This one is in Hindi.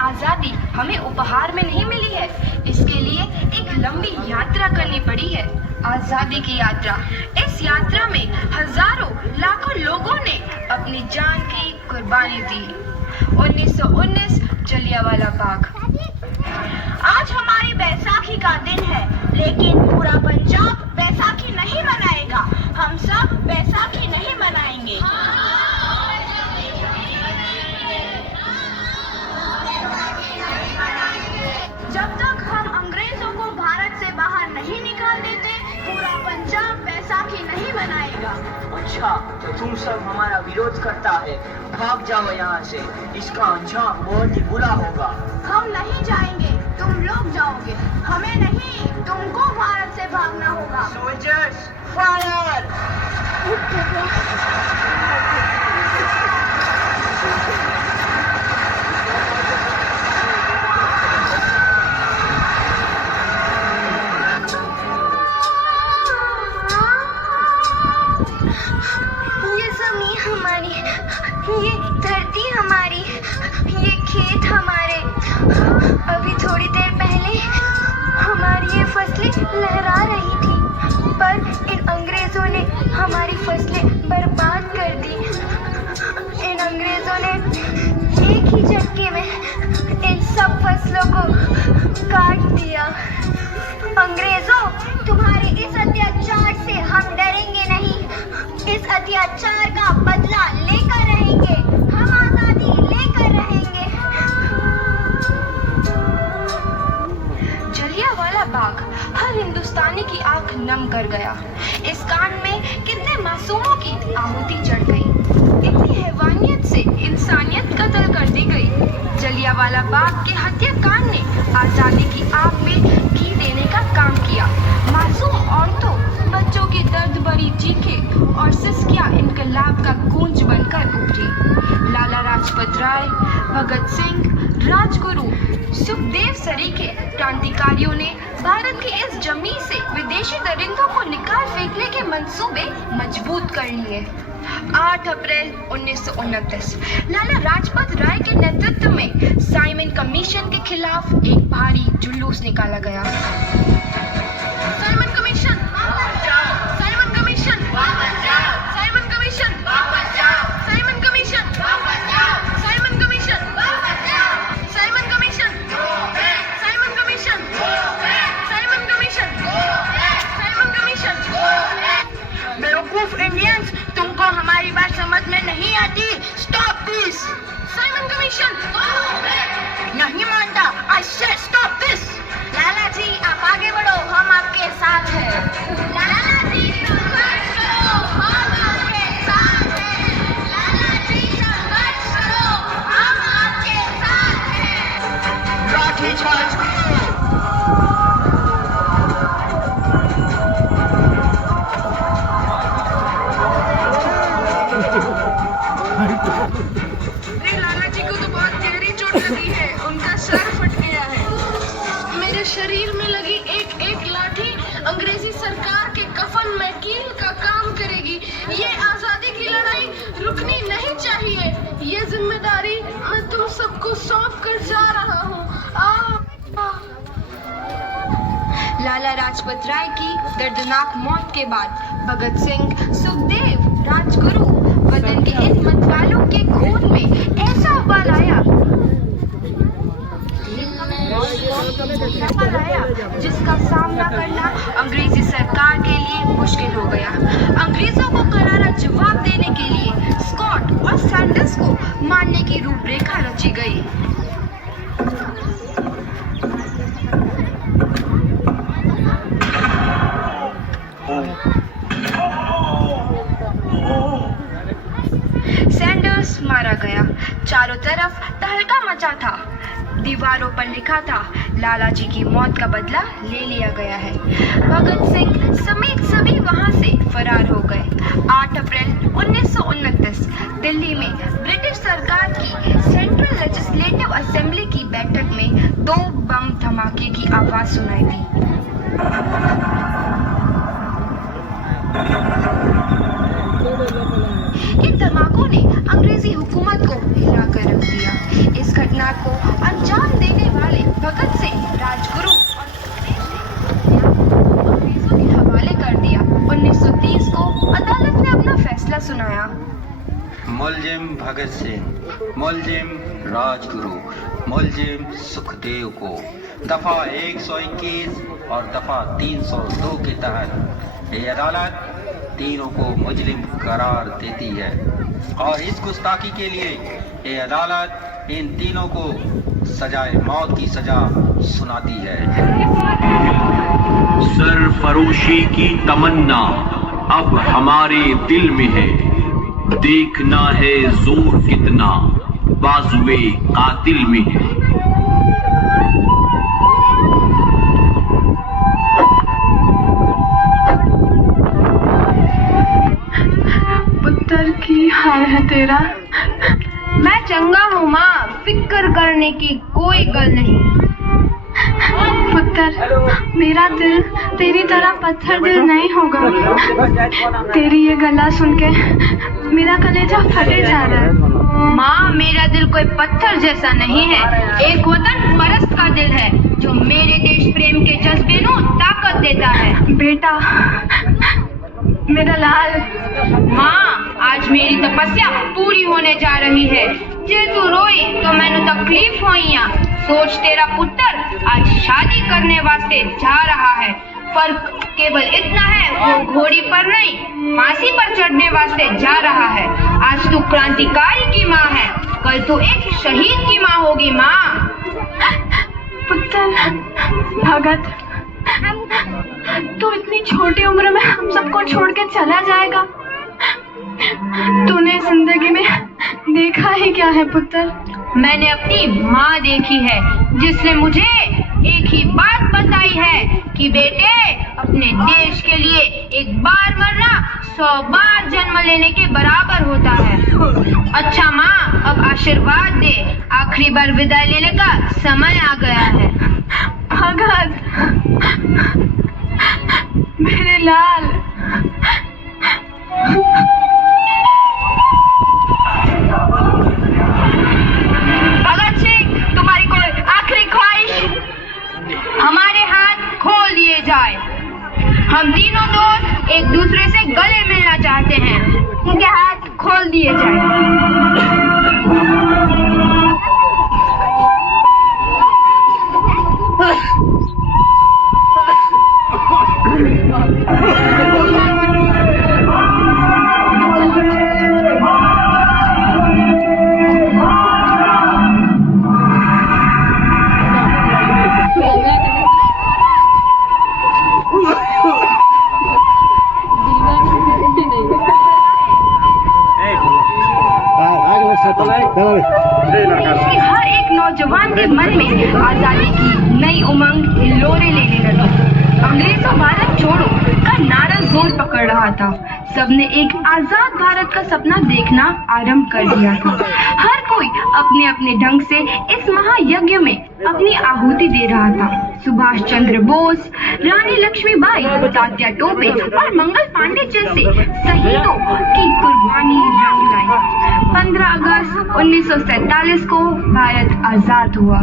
आजादी हमें उपहार में नहीं मिली है, इसके लिए एक लंबी यात्रा करनी पड़ी है, आजादी की यात्रा। इस यात्रा में हजारों लाखों लोगों ने अपनी जान की कुर्बानी दी। 1919 जलियांवाला बाग। आज हमारी बैसाखी का दिन है, लेकिन पूरा पंजाब बैसाखी नहीं मनाएगा। हम सब बैसाखी नहीं मनाएंगे। जब तक हम अंग्रेजों को भारत से बाहर नहीं निकाल देते, पूरा पंजाब बैसाखी नहीं मनाएगा। अच्छा, तो तुम सब हमारा विरोध करता है, भाग जाओ यहाँ से। इसका अंजाम बहुत ही बुरा होगा। हम नहीं जाएंगे, तुम लोग जाओगे। हमें नहीं, तुमको भारत से भागना होगा। Soldiers, fire! ये जमीन हमारी, ये धरती हमारी, ये खेत हमारे। अभी थोड़ी देर पहले हमारी ये फसलें लहरा रही थी, पर इन अंग्रेजों ने हमारी फसलें बर्बाद कर दी। इन अंग्रेजों ने एक ही झटके में इन सब फसलों को काट दिया। अंग्रेजों, तुम्हारे इस अत्याचार से हम डरेंगे नहीं। इस अत्याचार का बदला लेकर रहेंगे। हम आजादी लेकर रहेंगे। जलियांवाला बाग हर हिंदुस्तानी की आंख नम कर गया। इस कांड में कितने मासूमों की आहुति चढ़ गई। इतनी हैवानियत से इंसानियत कत्ल कर दी गई। जलियांवाला बाग के हत्याकांड ने आजादी की आग में घी देने का काम किया। मासूम औरतों, बच्चों की दर्द भरी चीखें और सिसकियां इनकलाब का गूंज बनकर उभरी। लाला लाजपत राय, भगत सिंह, राजगुरु, सुखदेव सरीखे क्रांतिकारियों ने भारत की इस जमीन से विदेशी दरिंदों को निकाल फेंकने के मंसूबे मजबूत कर लिए। 8 अप्रैल 1929 लाला लाजपत राय के नेतृत्व में साइमन कमीशन के खिलाफ एक भारी जुलूस निकाला गया। साइमन कमीशन वापस जाओ! साइमन कमीशन वापस जाओ! साइमन कमीशन वापस जाओ! साइमन कमीशन वापस जाओ! साइमन कमीशन वापस जाओ! Simon commission Simon commission Simon commission Simon commission. बेवकूफ इंडियंस, तुमको हमारी बात समझ में नहीं आती। Stop this! साइमन कमीशन नहीं मानता। I said stop this! Lala ji, आप आगे बढ़ो, हम आपके साथ हैं। लाला जी, संघर्ष करो, हम आपके साथ हैं। लाला जी, संघर्ष करो, हम आपके साथ हैं। लाठी चार्ज करो! अरे लाला जी को तो बहुत गहरी चोट लगी है, उनका सर फट गया है। मेरे शरीर में लगी एक एक लाठी अंग्रेजी सरकार के कफन में कील का काम करेगी। ये आजादी की लड़ाई रुकनी नहीं चाहिए। ये जिम्मेदारी मैं तुम सबको सौंप कर जा रहा हूँ। लाला लाजपत राय की दर्दनाक मौत के बाद भगत सिंह, सुखदेव, राजगुरु वतन के इन मतवालों के खून में ऐसा उबाल आया जिसका सामना करना अंग्रेजी सरकार के लिए मुश्किल हो गया। अंग्रेजों को करारा जवाब देने के लिए स्कॉट और सैंडर्स को मारने की रूपरेखा रची गई। सैंडर्स मारा गया। चारों तरफ तहलका मचा था। दीवारों पर लिखा था, लाला जी की मौत का बदला ले लिया गया है। भगत सिंह समेत सभी वहां से फरार हो गए। 8 अप्रैल 1929 दिल्ली में ब्रिटिश सरकार की सेंट्रल लेजिस्लेटिव असेंबली की बैठक में 2 बम धमाके की आवाज सुनाई दी। इन धमाकों ने अंग्रेजी हुकूमत को हिलाकर रख दिया। इस घटना को फैसला सुनाया। मुलजिम भगत सिंह, मुलजिम राजगुरु, मुलजिम सुखदेव को दफा 121 और दफा 302 के तहत ये अदालत तीनों को मुजरिम करार देती है और इस गुस्ताखी के लिए ये अदालत इन तीनों को सजाए मौत की सजा सुनाती है। सरफरोशी की तमन्ना अब हमारे दिल में है, देखना है जोर कितना बाजुए कातिल में है। पुत्र की हाल है तेरा। मैं चंगा हूँ माँ, फिक्र करने की कोई गल नहीं। पुत्र, मेरा दिल तेरी तरह पत्थर दिल नहीं होगा। तेरी ये गला सुन के मेरा कलेजा फटे जा रहा है। माँ, मेरा दिल कोई पत्थर जैसा नहीं है, एक वतन परस्त का दिल है जो मेरे देश प्रेम के जज्बे को ताकत देता है। बेटा, मेरा लाल। माँ, आज मेरी तपस्या पूरी होने जा रही है। जे तू रोई तो मैंने तकलीफ होइया। सोच, तेरा पुत्र आज शादी करने वास्ते जा रहा है। फर्क केवल इतना है, वो घोड़ी पर नहीं फांसी पर चढ़ने वास्ते जा रहा है। आज तू क्रांतिकारी की माँ है, कल तू एक शहीद की माँ होगी। माँ, पुत्र भगत, तू इतनी छोटी उम्र में हम सबको छोड़ के चला जाएगा। तूने जिंदगी में देखा ही क्या है पुत्र? मैंने अपनी माँ देखी है जिसने मुझे एक ही बात बताई है कि बेटे, अपने देश के लिए एक बार मरना 100 बार जन्म लेने के बराबर होता है। अच्छा माँ, अब आशीर्वाद दे, आखिरी बार विदाई लेने का समय आ गया है। भगत, मेरे लाल। भगत सिंह, तुम्हारी कोई आखिरी ख्वाहिश? हमारे हाथ खोल दिए जाए। हम तीनों दोस्त एक दूसरे से गले मिलना चाहते हैं, उनके हाथ खोल दिए जाए। हर एक नौजवान के मन में आजादी की नई उमंग हिलोरे लेने लगी। अंग्रेजों भारत छोड़ो का नारा जोर पकड़ रहा था। सबने एक आजाद भारत का सपना देखना आरंभ कर दिया था। हर कोई अपने अपने ढंग से इस महायज्ञ में अपनी आहुति दे रहा था। सुभाष चंद्र बोस, रानी लक्ष्मीबाई, तात्या टोपे और मंगल पांडे जैसे शहीदों की कुर्बानी रंग लाई। 15 अगस्त 1947 को भारत आजाद हुआ।